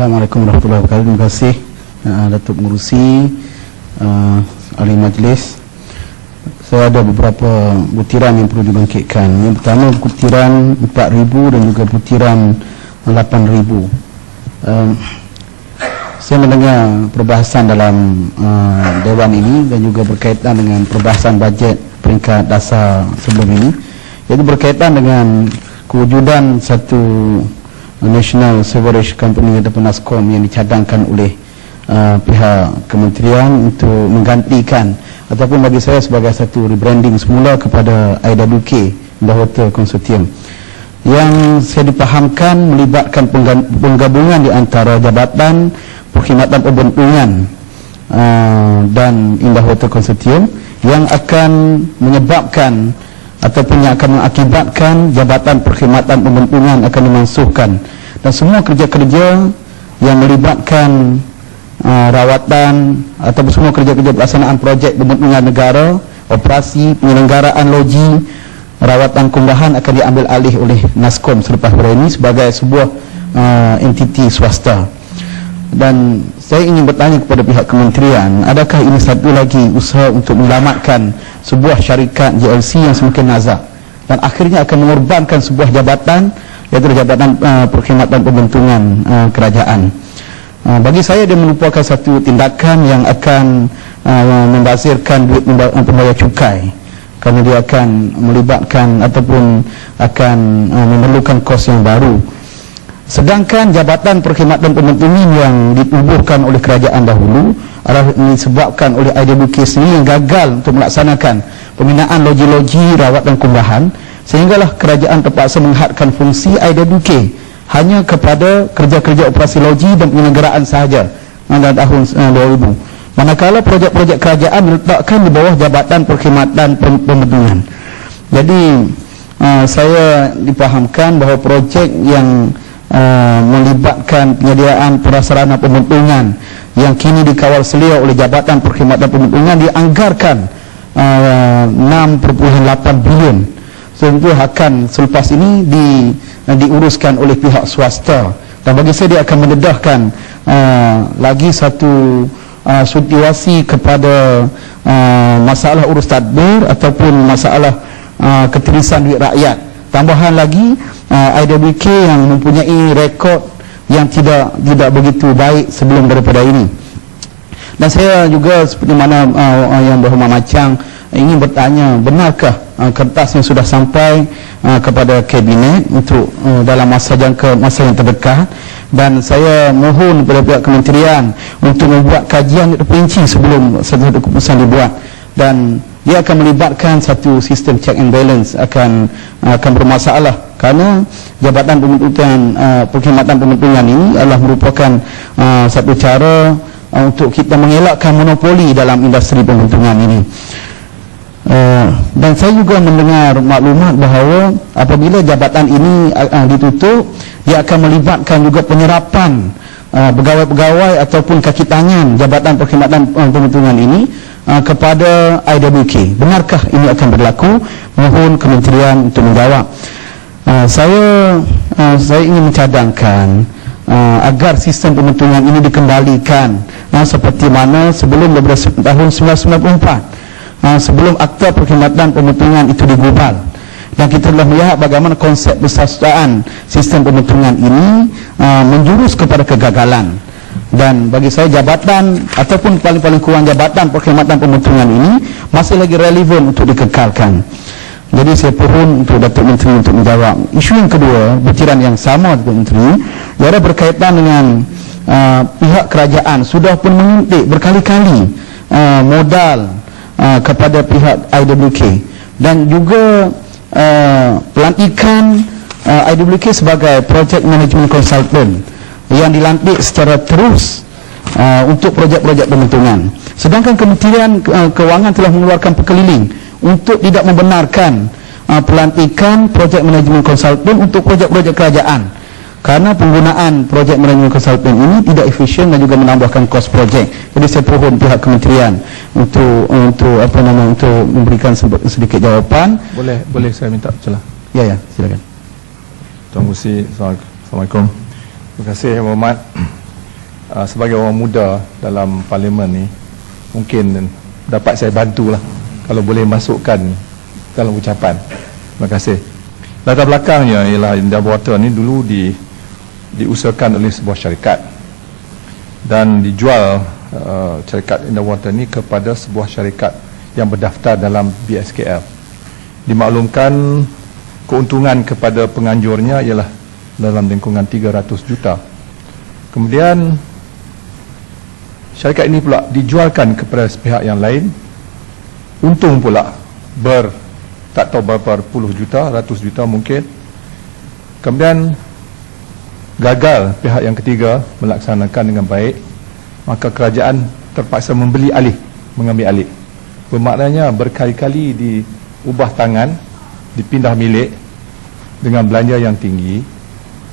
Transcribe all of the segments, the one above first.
Assalamualaikum warahmatullahi wabarakatuh. Terima kasih uh, Datuk Pengurusi uh, Ahli Majlis. Saya ada beberapa butiran yang perlu dibangkitkan. Yang pertama butiran 4,000 dan juga butiran 8,000. Um, saya mendengar perbahasan dalam uh, Dewan ini dan juga berkaitan dengan perbahasan bajet peringkat dasar sebelum ini. Iaitu berkaitan dengan kewujudan satu National Sewerage Company ataupun NASCOM yang dicadangkan oleh uh, pihak kementerian untuk menggantikan ataupun bagi saya sebagai satu rebranding semula kepada IWK The Water Consortium yang saya dipahamkan melibatkan penggabungan di antara jabatan perkhidmatan pembentungan uh, dan Indah Water Consortium yang akan menyebabkan ataupun yang akan mengakibatkan jabatan perkhidmatan pembentungan akan dimansuhkan. Dan semua kerja-kerja yang melibatkan uh, rawatan ataupun semua kerja-kerja pelaksanaan projek pembentungan negara operasi penyelenggaraan loji rawatan kumbahan akan diambil alih oleh NASCOM selepas hari ini sebagai sebuah uh, entiti swasta dan saya ingin bertanya kepada pihak kementerian adakah ini satu lagi usaha untuk menyelamatkan sebuah syarikat JLC yang semakin nazak? Dan akhirnya akan mengorbankan sebuah jabatan iaitu jabatan uh, perkhidmatan pembentungan uh, kerajaan. Uh, bagi saya dia merupakan satu tindakan yang akan uh, membazirkan duit pembayar cukai. Kerana dia akan melibatkan ataupun akan uh, memerlukan kos yang baru Sedangkan jabatan perkhidmatan pembentungan yang ditubuhkan oleh kerajaan dahulu adalah disebabkan oleh IWK sendiri yang gagal untuk melaksanakan pembinaan loji-loji rawat dan kumbahan sehinggalah kerajaan terpaksa menghadkan fungsi IWK hanya kepada kerja-kerja operasi loji dan penyelenggaraan sahaja pada tahun 2000. Eh, Manakala projek-projek kerajaan diletakkan di bawah jabatan perkhidmatan pembentungan. Jadi uh, saya dipahamkan bahawa projek yang Uh, melibatkan penyediaan prasarana pembentungan yang kini dikawal selia oleh Jabatan Perkhidmatan Pembentungan dianggarkan uh, 6.8 bilion. Itu akan selepas ini di, uh, diuruskan oleh pihak swasta dan bagi saya dia akan mendedahkan uh, lagi satu uh, situasi kepada uh, masalah urus tadbir ataupun masalah uh, ketirisan duit rakyat. Tambahan lagi uh, IWK yang mempunyai rekod yang tidak tidak begitu baik sebelum daripada ini. Dan saya juga seperti mana uh, yang berhormat macam ingin bertanya benarkah uh, kertas yang sudah sampai uh, kepada kabinet untuk uh, dalam masa jangka masa yang terdekat dan saya mohon kepada pihak kementerian untuk membuat kajian terperinci sebelum satu keputusan dibuat dan dia akan melibatkan satu sistem check and balance akan akan bermasalah. Kerana jabatan pembentukan uh, perkhidmatan pembentukan ini adalah merupakan uh, satu cara uh, untuk kita mengelakkan monopoli dalam industri pembentukan ini. Uh, dan saya juga mendengar maklumat bahawa apabila jabatan ini uh, ditutup dia akan melibatkan juga penyerapan uh, pegawai-pegawai ataupun kaki tangan jabatan perkhidmatan uh, pembentukan ini uh, kepada IWK. Benarkah ini akan berlaku? Mohon kementerian untuk menjawab. Uh, saya uh, saya ingin mencadangkan uh, agar sistem pembentungan ini dikembalikan uh, seperti mana sebelum tahun 1994 uh, sebelum akta perkhidmatan pembentungan itu digubal dan kita telah melihat bagaimana konsep bersasutaan sistem pembentungan ini uh, menjurus kepada kegagalan dan bagi saya jabatan ataupun paling-paling kurang jabatan perkhidmatan pembentungan ini masih lagi relevan untuk dikekalkan. Jadi saya pohon untuk Datuk Menteri untuk menjawab. Isu yang kedua, butiran yang sama Datuk Menteri ialah berkaitan dengan uh, pihak kerajaan sudah pun menguntik berkali-kali uh, modal uh, kepada pihak IWK dan juga uh, pelantikan uh, IWK sebagai Project Management Consultant yang dilantik secara terus uh, untuk projek-projek pembentungan. Sedangkan Kementerian uh, Kewangan telah mengeluarkan perkeliling untuk tidak membenarkan uh, pelantikan projek manajemen konsultan untuk projek-projek kerajaan. Karena penggunaan projek Melayu Consultant ini tidak efisien dan juga menambahkan kos projek. Jadi saya pohon pihak kementerian untuk untuk apa nama untuk memberikan sedikit jawapan. Boleh boleh saya minta celah. Ya ya, silakan. Tuan Musi, Assalamualaikum. Terima kasih Yang Berhormat. Uh, sebagai orang muda dalam parlimen ni, mungkin dapat saya bantulah kalau boleh masukkan dalam ucapan. Terima kasih. Latar belakangnya ialah India Water ni dulu di diusahakan oleh sebuah syarikat dan dijual uh, syarikat India Water ni kepada sebuah syarikat yang berdaftar dalam BSKL. Dimaklumkan keuntungan kepada penganjurnya ialah dalam lingkungan 300 juta. Kemudian syarikat ini pula dijualkan kepada pihak yang lain. Untung pula ber tak tahu berapa puluh juta ratus juta mungkin. Kemudian gagal pihak yang ketiga melaksanakan dengan baik. Maka kerajaan terpaksa membeli alih mengambil alih. Bermaknanya berkali-kali diubah tangan dipindah milik dengan belanja yang tinggi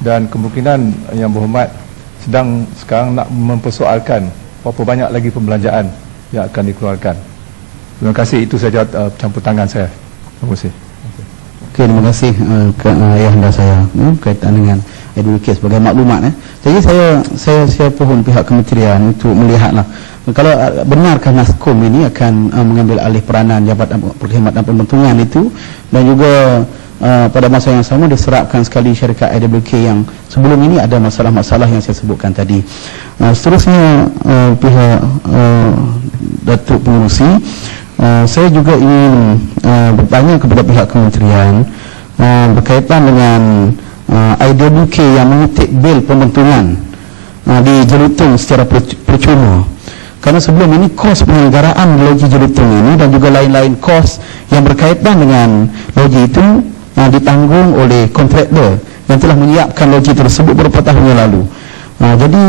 dan kemungkinan yang berhormat sedang sekarang nak mempersoalkan berapa banyak lagi pembelanjaan yang akan dikeluarkan. Terima kasih itu saja uh, campur tangan saya. Terima kasih. Okey, terima kasih uh, ke uh, ayah anda saya uh, kaitan dengan edukasi sebagai maklumat eh. Jadi saya saya saya pohon pihak kementerian untuk melihatlah kalau uh, benarkah Naskom ini akan uh, mengambil alih peranan Jabatan Perkhidmatan Pembentungan itu dan juga uh, pada masa yang sama diserapkan sekali syarikat IWK yang sebelum ini ada masalah-masalah yang saya sebutkan tadi. Uh, seterusnya uh, pihak uh, Datuk Pengurusi uh, saya juga ingin uh, bertanya kepada pihak kementerian uh, berkaitan dengan uh, IWK yang mengutip bil pembentungan uh, di Jelutong secara percuma kerana sebelum ini kos penyelenggaraan logi Jelutong ini dan juga lain-lain kos yang berkaitan dengan logi itu uh, ditanggung oleh kontraktor yang telah menyiapkan logi tersebut beberapa tahun yang lalu. Uh, jadi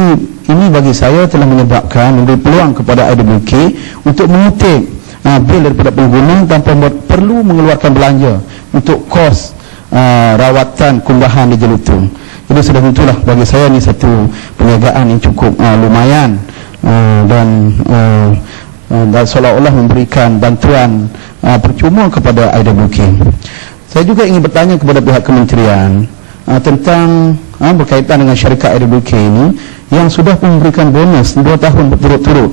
ini bagi saya telah menyebabkan memberi peluang kepada IWK untuk mengutip uh, bil daripada pengguna tanpa perlu mengeluarkan belanja untuk kos uh, rawatan kumbahan di Jelutong. Jadi sudah tentulah bagi saya ini satu perniagaan yang cukup uh, lumayan uh, dan uh, dan seolah-olah memberikan bantuan uh, percuma kepada IWK. Saya juga ingin bertanya kepada pihak kementerian uh, tentang uh, berkaitan dengan syarikat RBK ini yang sudah memberikan bonus dua tahun berturut-turut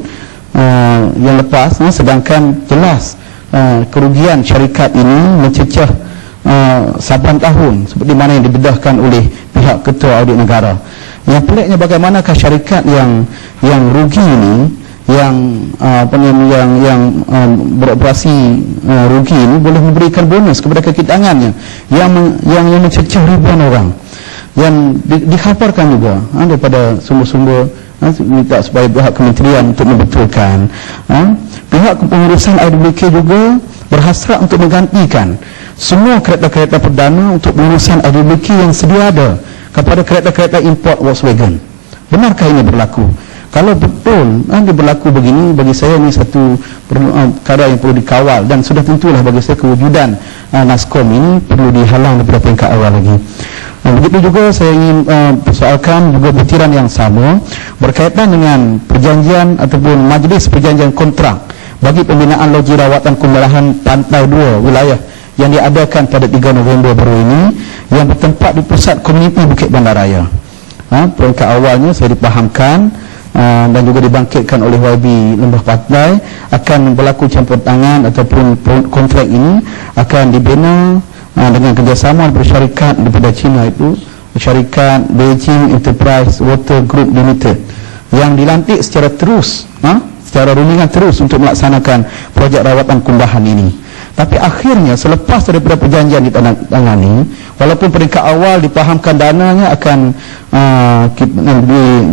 uh, yang lepas uh, sedangkan jelas uh, kerugian syarikat ini mencecah uh, saban tahun seperti mana yang dibedahkan oleh pihak ketua audit negara. Yang peliknya bagaimanakah syarikat yang yang rugi ini yang uh, apa yang yang, yang um, beroperasi uh, rugi ini boleh memberikan bonus kepada kekitangannya. Yang yang yang mencecah ribuan orang. Yang di, dikhabarkan juga ha, daripada sumber-sumber ha, minta supaya pihak kementerian untuk membetulkan. Ha. pihak kepengurusan IWK juga berhasrat untuk menggantikan semua kereta-kereta perdana untuk pengurusan IWK yang sedia ada kepada kereta-kereta import Volkswagen. Benarkah ini berlaku kalau betul ada ah, berlaku begini bagi saya ini satu perkara uh, yang perlu dikawal dan sudah tentulah bagi saya kewujudan uh, Naskom ini perlu dihalang daripada peringkat awal lagi. Nah, begitu juga saya ingin uh, persoalkan juga butiran yang sama berkaitan dengan perjanjian ataupun majlis perjanjian kontrak bagi pembinaan loji rawatan kumbalahan pantai 2 wilayah yang diadakan pada 3 November baru ini yang bertempat di pusat komuniti Bukit Bandaraya. Ha, peringkat awalnya saya dipahamkan Ah, dan juga dibangkitkan oleh YB Lembah Pantai akan berlaku campur tangan ataupun kontrak ini akan dibina uh, dengan kerjasama daripada syarikat daripada China itu syarikat Beijing Enterprise Water Group Limited yang dilantik secara terus uh, secara rundingan terus untuk melaksanakan projek rawatan kumbahan ini tapi akhirnya selepas daripada perjanjian ditandatangani, walaupun peringkat awal dipahamkan dananya akan uh,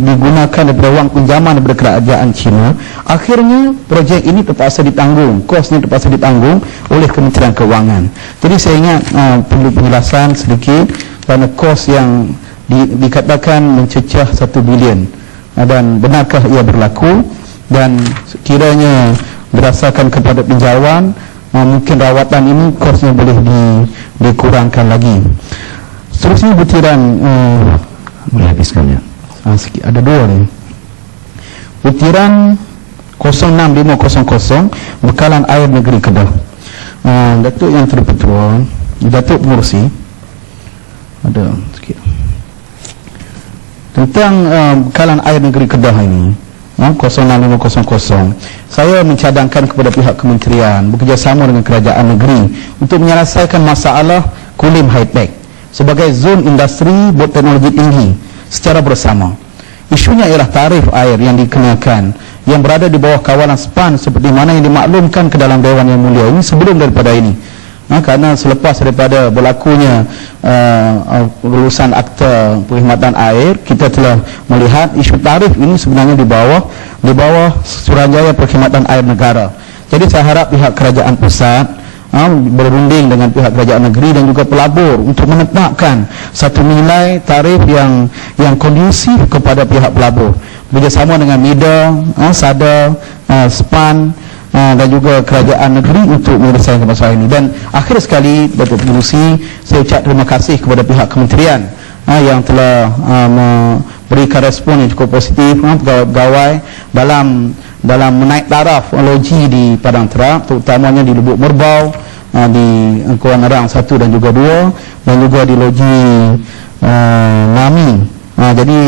digunakan daripada wang pinjaman daripada kerajaan China, akhirnya projek ini terpaksa ditanggung, kosnya terpaksa ditanggung oleh Kementerian Keuangan. Jadi saya ingat uh, perlu penjelasan sedikit kerana kos yang di, dikatakan mencecah satu bilion uh, dan benarkah ia berlaku dan kiranya berdasarkan kepada pinjauan uh, mungkin rawatan ini kosnya boleh di, dikurangkan lagi seterusnya butiran uh, Boleh habiskan ya. Ah, ada dua ni. Butiran 06500 bekalan air negeri Kedah. Ah, Datuk yang terpetua, Datuk Pengurusi ada sikit. Tentang uh, bekalan air negeri Kedah ini, uh, 06500 saya mencadangkan kepada pihak kementerian bekerjasama dengan kerajaan negeri untuk menyelesaikan masalah Kulim High Tech sebagai zon industri berteknologi tinggi secara bersama. Isunya ialah tarif air yang dikenakan yang berada di bawah kawalan SPAN seperti mana yang dimaklumkan ke dalam Dewan Yang Mulia ini sebelum daripada ini. Ha, kerana selepas daripada berlakunya uh, uh, lulusan akta perkhidmatan air, kita telah melihat isu tarif ini sebenarnya di bawah di bawah Suruhanjaya Perkhidmatan Air Negara. Jadi saya harap pihak kerajaan pusat ha, berunding dengan pihak kerajaan negeri dan juga pelabur untuk menetapkan satu nilai tarif yang yang kondusif kepada pihak pelabur bekerjasama dengan MIDA, ha, SADA, ha, SPAN ha, dan juga kerajaan negeri untuk menyelesaikan masalah ini. Dan akhir sekali Datuk Pengurusi saya ucap terima kasih kepada pihak kementerian ha, yang telah ha, memberikan respon yang cukup positif ha, pegawai-pegawai dalam dalam menaik taraf logi di Padang Terak terutamanya di Lubuk Merbau uh, di Kuala Nerang 1 dan juga 2 dan juga di logi uh, Nami. Uh, jadi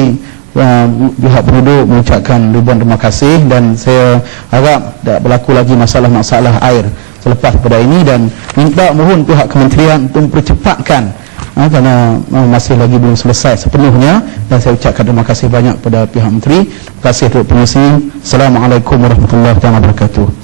uh, pihak penduduk mengucapkan ribuan terima kasih dan saya harap tak berlaku lagi masalah-masalah air selepas pada ini dan minta mohon pihak kementerian untuk mempercepatkan Ha, kerana uh, masih lagi belum selesai sepenuhnya dan saya ucapkan terima kasih banyak kepada pihak menteri. Terima kasih Datuk Pengurusi Assalamualaikum warahmatullahi wabarakatuh